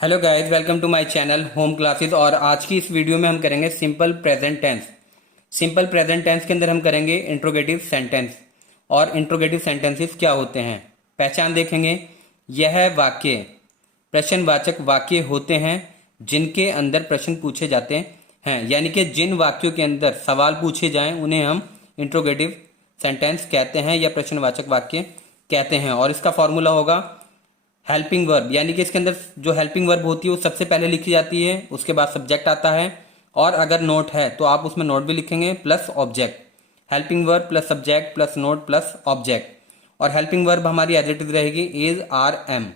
Hello guys, welcome to my channel home classes. और आज की इस वीडियो में हम करेंगे simple present tense. Simple present tense के अंदर हम करेंगे इंट्रोगेटिव सेंटेंस। और इंट्रोगेटिव सेंटेंसेस क्या होते हैं, पहचान देखेंगे। यह वाक्य प्रश्नवाचक वाक्य होते हैं जिनके अंदर प्रश्न पूछे जाते हैं, यानी कि जिन वाक्यों के अंदर सवाल पूछे जाएं उन्हें हम इंट्रोगेटिव सेंटेंस कहते हैं या प्रश्नवाचक वाक्य कहते हैं। और इसका फॉर्मूला होगा हेल्पिंग वर्ब, यानी कि इसके अंदर जो हेल्पिंग वर्ब होती है वो सबसे पहले लिखी जाती है, उसके बाद सब्जेक्ट आता है, और अगर नोट है तो आप उसमें नोट भी लिखेंगे plus object. Helping verb plus subject plus note plus object. और हेल्पिंग वर्ब हमारी एज इट इज रहेगी इज आर एम।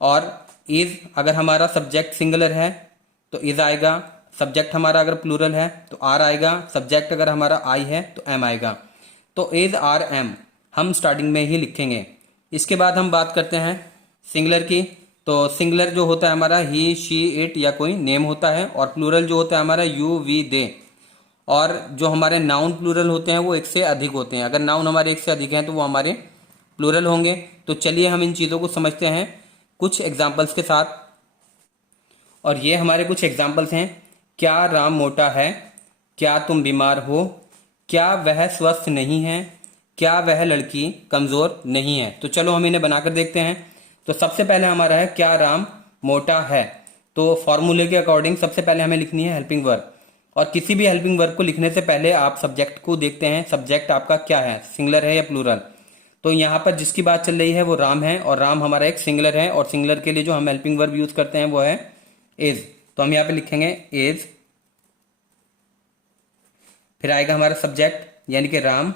और इज अगर हमारा सब्जेक्ट सिंगुलर है तो इज आएगा, सब्जेक्ट हमारा अगर प्लूरल है तो आर आएगा, सब्जेक्ट अगर हमारा आई है तो एम आएगा। तो इज आर एम हम स्टार्टिंग में ही लिखेंगे। इसके बाद हम बात करते हैं सिंगुलर की। तो सिंगुलर जो होता है हमारा ही, शी, इट या कोई नेम होता है, और प्लूरल जो होता है हमारा यू, वी, दे। और जो हमारे नाउन प्लूरल होते हैं वो एक से अधिक होते हैं। अगर नाउन हमारे एक से अधिक हैं तो वो हमारे प्लूरल होंगे। तो चलिए हम इन चीज़ों को समझते हैं कुछ एग्जाम्पल्स के साथ। और ये हमारे कुछ एग्जाम्पल्स हैं। क्या राम मोटा है? क्या तुम बीमार हो? क्या वह स्वस्थ नहीं है? क्या वह लड़की कमज़ोर नहीं है? तो चलो हम इन्हें बनाकर देखते हैं। तो सबसे पहले हमारा है क्या राम मोटा है। तो फॉर्मूले के अकॉर्डिंग सबसे पहले हमें लिखनी है हेल्पिंग वर्ब। और किसी भी हेल्पिंग वर्ब को लिखने से पहले आप सब्जेक्ट को देखते हैं, सब्जेक्ट आपका क्या है, सिंगुलर है या प्लूरल। तो यहाँ पर जिसकी बात चल रही है वो राम है, और राम हमारा एक सिंगुलर है, और सिंगुलर के लिए जो हम हेल्पिंग वर्ब यूज करते हैं वो है इज। तो हम यहाँ पे लिखेंगे इज। फिर आएगा हमारा सब्जेक्ट यानी कि राम,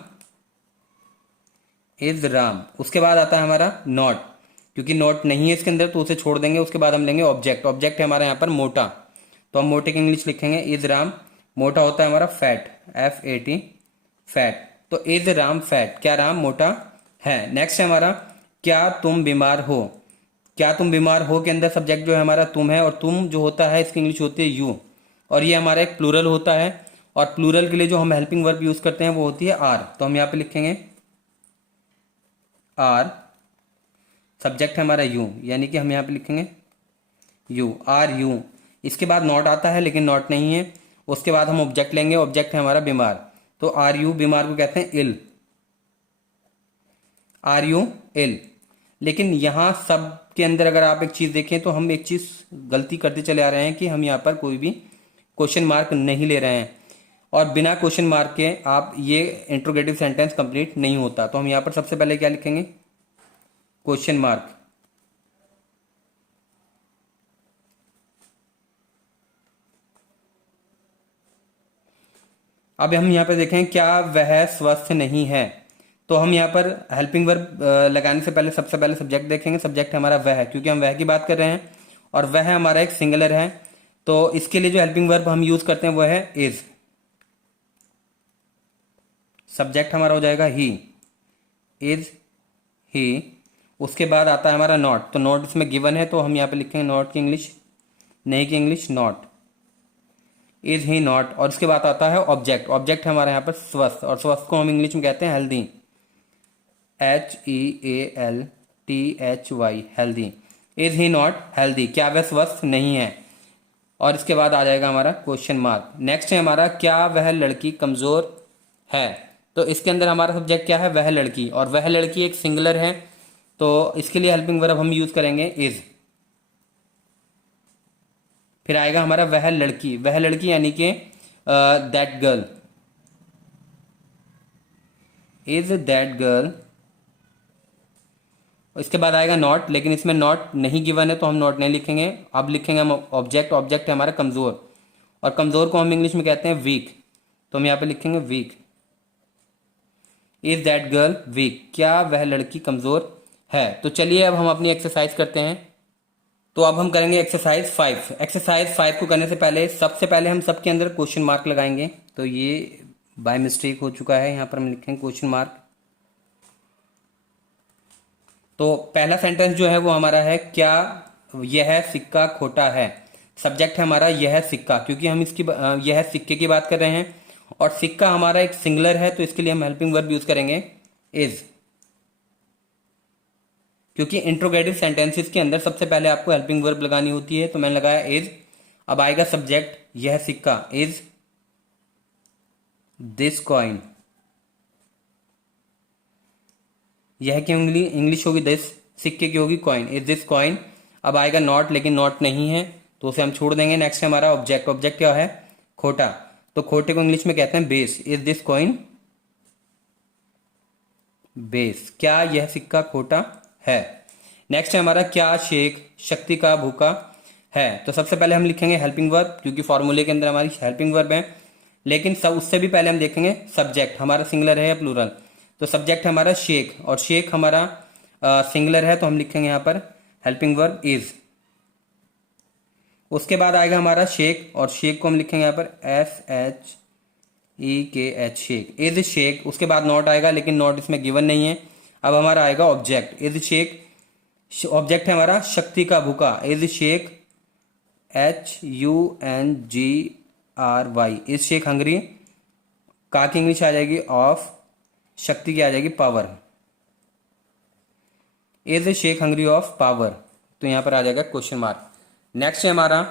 इज राम। उसके बाद आता है हमारा नॉट, क्योंकि नॉट नहीं है इसके अंदर तो उसे छोड़ देंगे। उसके बाद हम लेंगे ऑब्जेक्ट। ऑब्जेक्ट है हमारा यहाँ पर मोटा, तो हम मोटे की इंग्लिश लिखेंगे इज राम। मोटा होता है हमारा फैट, FAT, फैट। तो इज राम फैट, क्या राम मोटा है। नेक्स्ट है हमारा क्या तुम बीमार हो। क्या तुम बीमार हो के अंदर सब्जेक्ट जो है हमारा तुम है, और तुम जो होता है इसकी इंग्लिश होती है यू, और ये हमारा एक प्लूरल होता है। और प्लूरल के लिए जो हम हेल्पिंग वर्ब यूज करते हैं वो होती है आर। तो हम यहाँ पे लिखेंगे आर। सब्जेक्ट है हमारा यू, यानी कि हम यहाँ पे लिखेंगे यू, आर यू। इसके बाद नॉट आता है लेकिन नॉट नहीं है। उसके बाद हम ऑब्जेक्ट लेंगे, ऑब्जेक्ट है हमारा बीमार, तो आर यू। बीमार को कहते हैं इल, आर यू इल। लेकिन यहाँ सब के अंदर अगर आप एक चीज देखें तो हम एक चीज गलती करते चले आ रहे हैं कि हम यहाँ पर कोई भी क्वेश्चन मार्क नहीं ले रहे हैं, और बिना क्वेश्चन मार्क के आप ये इंट्रोगेटिव सेंटेंस कंप्लीट नहीं होता। तो हम यहाँ पर सबसे पहले क्या लिखेंगे, क्वेश्चन मार्क। अब हम यहाँ पे देखें क्या वह स्वस्थ नहीं है। तो हम यहाँ पर हेल्पिंग वर्ब लगाने से पहले सबसे पहले सब्जेक्ट देखेंगे। सब्जेक्ट हमारा वह है, क्योंकि हम वह की बात कर रहे हैं, और वह हमारा एक सिंगुलर है। तो इसके लिए जो हेल्पिंग वर्ब हम यूज करते हैं वो है इज। सब्जेक्ट हमारा हो जाएगा ही, इज ही। उसके बाद आता है हमारा नॉट। तो नॉट इसमें गिवन है तो हम यहाँ पे लिखेंगे नॉट की इंग्लिश, नहीं की English not, is he not. और उसके बाद आता है ऑब्जेक्ट। ऑब्जेक्ट हमारे यहाँ पर स्वस्थ, और स्वस्थ को हम इंग्लिश में कहते हैं healthy, HEALTHY, healthy. Is he not healthy, क्या वह स्वस्थ नहीं है। और इसके बाद आ जाएगा हमारा क्वेश्चन मार्क। नेक्स्ट है हमारा क्या वह लड़की कमजोर है। तो इसके अंदर हमारा सब्जेक्ट क्या है, वह लड़की, और वह लड़की एक सिंगुलर है, तो इसके लिए हेल्पिंग वर्ब हम यूज करेंगे इज। फिर आएगा हमारा वह लड़की। वह लड़की यानी कि that girl, is that girl. इसके बाद आएगा नॉट, लेकिन इसमें नॉट नहीं गिवन है तो हम नॉट नहीं लिखेंगे। अब लिखेंगे हम ऑब्जेक्ट। ऑब्जेक्ट है हमारा कमजोर, और कमजोर को हम इंग्लिश में कहते हैं वीक, तो हम यहाँ पे लिखेंगे weak. Is that girl weak, क्या वह लड़की कमजोर है। तो चलिए अब हम अपनी एक्सरसाइज करते हैं। तो अब हम करेंगे एक्सरसाइज 5। एक्सरसाइज 5 को करने से पहले सबसे पहले हम सबके अंदर क्वेश्चन मार्क लगाएंगे। तो ये बाय मिस्टेक हो चुका है, यहाँ पर हम लिखेंगे क्वेश्चन मार्क। तो पहला सेंटेंस जो है वो हमारा है क्या यह सिक्का खोटा है। सब्जेक्ट है हमारा यह सिक्का, क्योंकि हम इसकी यह सिक्के की बात कर रहे हैं, और सिक्का हमारा एक सिंगुलर है तो इसके लिए हम हेल्पिंग वर्ब यूज करेंगे इज। क्योंकि इंट्रोगेटिव सेंटेंसेस के अंदर सबसे पहले आपको हेल्पिंग वर्ब लगानी होती है, तो मैंने लगाया इज। अब आएगा सब्जेक्ट, यह सिक्का, इज दिस कॉइन। यह की इंग्लिश होगी दिस, सिक्के की होगी कॉइन, इज दिस कॉइन। अब आएगा नॉट, लेकिन नॉट नहीं है तो उसे हम छोड़ देंगे। नेक्स्ट हमारा ऑब्जेक्ट, ऑब्जेक्ट क्या है? खोटा, तो खोटे को इंग्लिश में कहते हैं base, is this coin base. क्या यह सिक्का खोटा है? नेक्स्ट है हमारा क्या शेख शक्ति का भूखा है? तो सबसे पहले हम लिखेंगे हेल्पिंग वर्ब, क्योंकि फॉर्मूले के अंदर हमारी हेल्पिंग वर्ब है। लेकिन सब उससे भी पहले हम देखेंगे सब्जेक्ट हमारा सिंगुलर है या प्लूरल। तो सब्जेक्ट हमारा शेख, और शेख हमारा सिंगुलर है, तो हम लिखेंगे यहाँ पर हेल्पिंग वर्ब इज। उसके बाद आएगा हमारा शेख, और शेख को हम लिखेंगे यहाँ पर SHEKH, शेख, इज शेख। उसके बाद नॉट आएगा, लेकिन नॉट इसमें गिवन नहीं है। अब हमारा आएगा ऑब्जेक्ट, इज शेख। ऑब्जेक्ट है हमारा शक्ति का भूखा, is Sheikh HUNGRY, is Sheikh hungry. का की इंग्लिश आ जाएगी ऑफ, शक्ति की आ जाएगी power, is Sheikh hungry of power. तो यहां पर आ जाएगा क्वेश्चन मार्क। नेक्स्ट है हमारा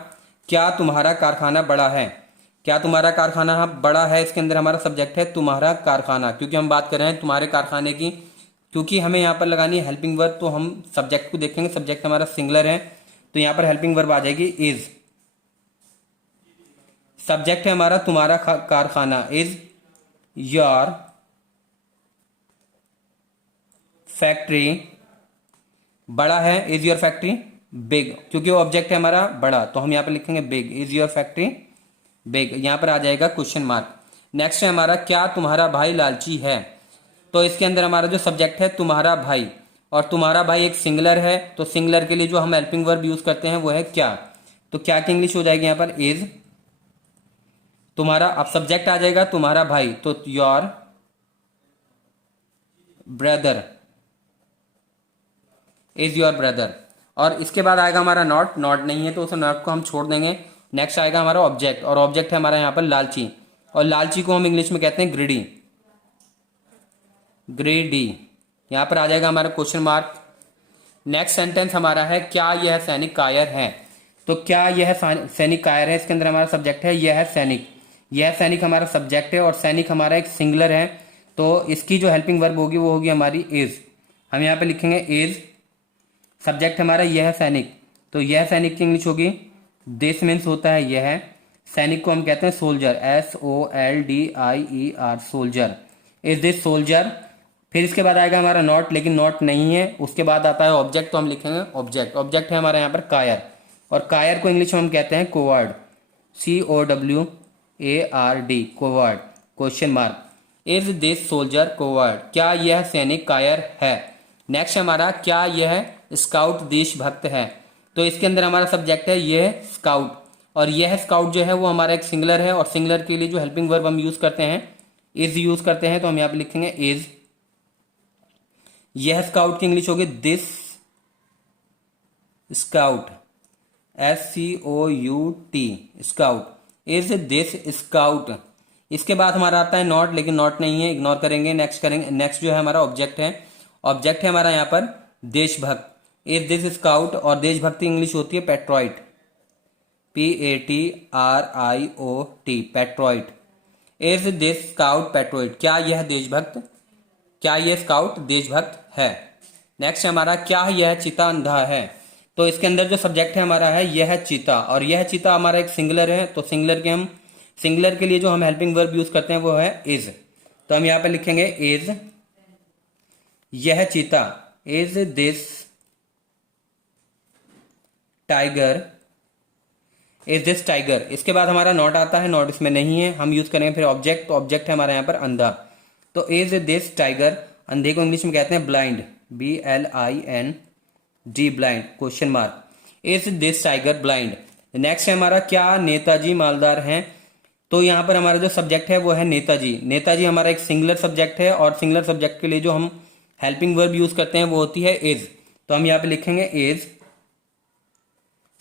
क्या तुम्हारा कारखाना बड़ा है? क्या तुम्हारा कारखाना बड़ा है, इसके अंदर हमारा सब्जेक्ट है तुम्हारा कारखाना, क्योंकि हम बात कर रहे हैं तुम्हारे कारखाने की। क्योंकि हमें यहाँ पर लगानी है हेल्पिंग वर्ब, तो हम सब्जेक्ट को देखेंगे, सब्जेक्ट हमारा सिंगुलर है, तो यहाँ पर हेल्पिंग वर्ब आ जाएगी इज। सब्जेक्ट है हमारा तुम्हारा कारखाना, इज योर फैक्ट्री। बड़ा है, इज योर फैक्ट्री बिग, क्योंकि वो ऑब्जेक्ट है हमारा बड़ा, तो हम यहाँ पर लिखेंगे big, is your factory big. यहाँ पर आ जाएगा क्वेश्चन मार्क। नेक्स्ट है हमारा क्या तुम्हारा भाई लालची है? तो इसके अंदर हमारा जो सब्जेक्ट है तुम्हारा भाई, और तुम्हारा भाई एक सिंगुलर है, तो सिंगुलर के लिए जो हम हेल्पिंग वर्ब यूज करते हैं वो है क्या। तो क्या की इंग्लिश हो जाएगी यहाँ पर इज तुम्हारा। अब सब्जेक्ट आ जाएगा तुम्हारा भाई, तो your brother, is your brother. और इसके बाद आएगा हमारा नॉट, नॉट नहीं है तो उस नॉट को हम छोड़ देंगे। नेक्स्ट आएगा हमारा ऑब्जेक्ट, और ऑब्जेक्ट है हमारा यहाँ पर लालची, और लालची को हम इंग्लिश में कहते हैं ग्रीडी, ग्रीडी। यहाँ पर आ जाएगा हमारा क्वेश्चन मार्क। नेक्स्ट सेंटेंस हमारा है क्या यह सैनिक कायर है? तो क्या यह सैनिक कायर है, इसके अंदर हमारा सब्जेक्ट है यह सैनिक। यह सैनिक हमारा सब्जेक्ट है, और सैनिक हमारा एक सिंगुलर है, तो इसकी जो हेल्पिंग वर्ब होगी वो होगी हमारी इज। हम यहाँ पे लिखेंगे इज। सब्जेक्ट हमारा यह सैनिक, तो यह सैनिक की इंग्लिश होगी दिस, मीन्स होता है यह। सैनिक को हम कहते हैं soldier, SOLDIER, soldier, is this soldier. फिर इसके बाद आएगा हमारा नॉट, लेकिन नॉट नहीं है। उसके बाद आता है ऑब्जेक्ट, तो हम लिखेंगे ऑब्जेक्ट। ऑब्जेक्ट है हमारा यहाँ पर कायर, और कायर को इंग्लिश में हम कहते हैं coward, COWARD, coward. Question mark, is this soldier coward? क्या यह सैनिक कायर है? नेक्स्ट हमारा क्या यह स्काउट देशभक्त है? तो इसके अंदर हमारा सब्जेक्ट है यह स्काउट, और यह स्काउट जो है वो हमारा एक सिंगुलर है, और सिंगुलर के लिए जो हेल्पिंग वर्ब हम यूज करते हैं इज यूज करते हैं, तो हम यहाँ पे लिखेंगे इज। यह स्काउट की इंग्लिश होगी this scout, SCOUT, scout, is this scout. इसके बाद हमारा आता है नॉट, लेकिन नॉट नहीं है, इग्नोर करेंगे। नेक्स्ट करेंगे। नेक्स्ट जो है हमारा ऑब्जेक्ट है, ऑब्जेक्ट है हमारा यहाँ पर देशभक्त, इज दिस स्काउट, और देशभक्ति इंग्लिश होती है patriot, PATRIOT, patriot. Is this scout patriot? क्या यह देशभक्त, क्या यह स्काउट देशभक्त है? नेक्स्ट हमारा क्या यह चीता अंधा है? तो इसके अंदर जो सब्जेक्ट है हमारा है यह चीता, और यह चीता हमारा एक सिंगुलर है, तो सिंगुलर के लिए जो हम हेल्पिंग वर्ब यूज करते हैं वो है इज। तो हम यहाँ पे लिखेंगे इज यह चीता, is this tiger, is this tiger. इसके बाद हमारा नॉट आता है, नॉट इसमें नहीं है, हम यूज करेंगे फिर ऑब्जेक्ट। तो ऑब्जेक्ट है हमारा यहाँ पर अंधा, तो इज दिस टाइगर। अंधे को इंग्लिश में कहते हैं blind, BLIND, blind. Question mark, is this tiger blind? Next है हमारा क्या नेताजी मालदार हैं? तो यहाँ पर हमारा जो सब्जेक्ट है वो है नेताजी। नेताजी हमारा एक सिंगुलर सब्जेक्ट है, और सिंगुलर सब्जेक्ट के लिए जो हम हेल्पिंग वर्ब यूज करते हैं वो होती है इज। तो हम यहाँ पे लिखेंगे इज।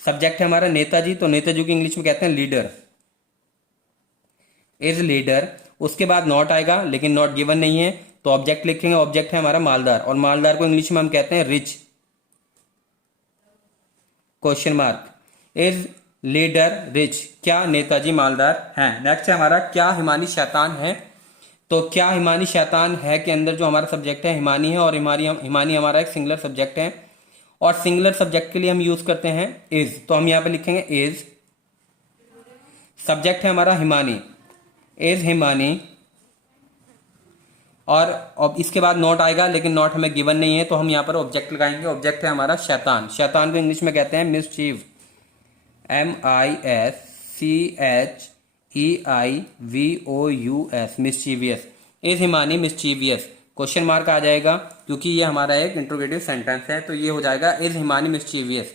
सब्जेक्ट है हमारा नेताजी, तो नेताजी की इंग्लिश में कहते हैं लीडर, इज लीडर। उसके बाद नॉट आएगा, लेकिन नॉट गिवन नहीं है, तो ऑब्जेक्ट लिखेंगे। ऑब्जेक्ट है हमारा मालदार, और मालदार को इंग्लिश में हम कहते हैं rich, question mark. Is leader rich, क्या नेताजी मालदार हैं। नेक्स्ट है हमारा क्या हिमानी शैतान है। तो क्या हिमानी शैतान है के अंदर जो हमारा सब्जेक्ट है हिमानी है, और हिमानी हमारा एक सिंगुलर सब्जेक्ट है, और सिंगुलर सब्जेक्ट के लिए हम यूज करते हैं इज। तो हम यहाँ पे लिखेंगे इज, सब्जेक्ट है हमारा हिमानी, इज हिमानी, और अब इसके बाद नॉट आएगा, लेकिन नॉट हमें गिवन नहीं है तो हम यहाँ पर ऑब्जेक्ट लगाएंगे। ऑब्जेक्ट है हमारा शैतान। शैतान को इंग्लिश में कहते हैं mischief, MISCHEIVOUS, mischievous. Is Himani mischievous, question mark आ जाएगा क्योंकि ये हमारा एक इंट्रोगेटिव सेंटेंस है, तो ये हो जाएगा इज हिमानी मिसचीवियस,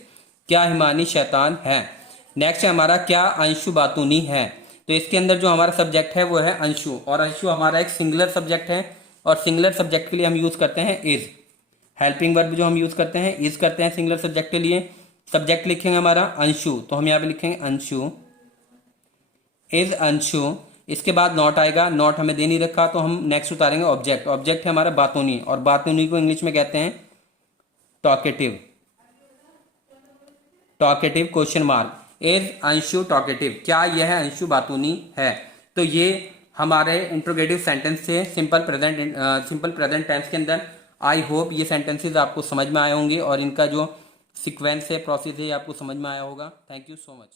क्या हिमानी शैतान है। नेक्स्ट है हमारा क्या अंशु बातूनी है। तो इसके अंदर जो हमारा सब्जेक्ट है वो है अंशु, और अंशु हमारा एक सिंगुलर सब्जेक्ट है, और सिंगुलर सब्जेक्ट के लिए हम यूज करते हैं इज। हेल्पिंग वर्ब जो हम यूज करते हैं इज करते हैं सिंगुलर सब्जेक्ट के लिए। सब्जेक्ट लिखेंगे हमारा अंशु, तो हम यहाँ पे लिखेंगे अंशु, इज अंशु। इसके बाद नॉट आएगा, नॉट हमें दे नहीं रखा तो हम नेक्स्ट उतारेंगे ऑब्जेक्ट। ऑब्जेक्ट है हमारा बातूनी, और बातूनी को इंग्लिश में कहते हैं talkative. Talkative question mark. Is Anshu talkative, क्या यह अंशु बातूनी है। तो ये हमारे इंट्रोगेटिव सेंटेंस से सिंपल प्रेजेंट टेंस के अंदर। आई होप ये सेंटेंसेस आपको समझ में आए होंगे, और इनका जो सीक्वेंस है, प्रोसेस है, आपको समझ में आया होगा। Thank you so much.